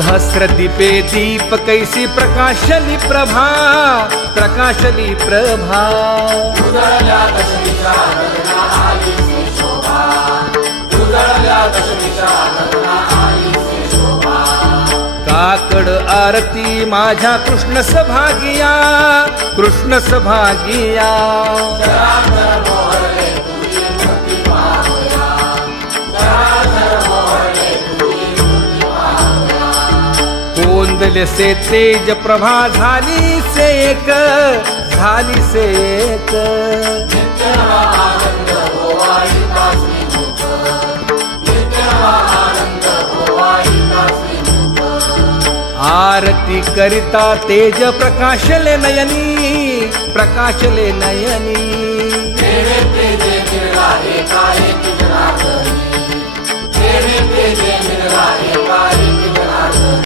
सहस्रदीपे दीप कैसी प्रकाशली प्रभा, प्रकाशली प्रभा। उजळल्या दशमीच्या लग्ना आली श्री शोभा, उजळल्या दशमीच्या लग्ना आली श्री शोभा। काकड आरती माझ्या कृष्ण सभागिया, कृष्ण सभागिया। चराचर मोहरले तुझी मूर्ती पाहूया, चराचर मोहरले तुझी मूर्ती पाहूया। कोंदले से तेज प्रभा झाली से एक, झाली से एक। नित्य नवा आनंद होवा इथला श्रीमुख, नित्य नवा आनंद होवा इथला श्रीमुख। आरती करिता तेज प्रकाशले नयनी, प्रकाशले नयनी। तेरे तेजे मिळला एका एकी जनार्दनी, तेरे तेजे मिळला एका एकी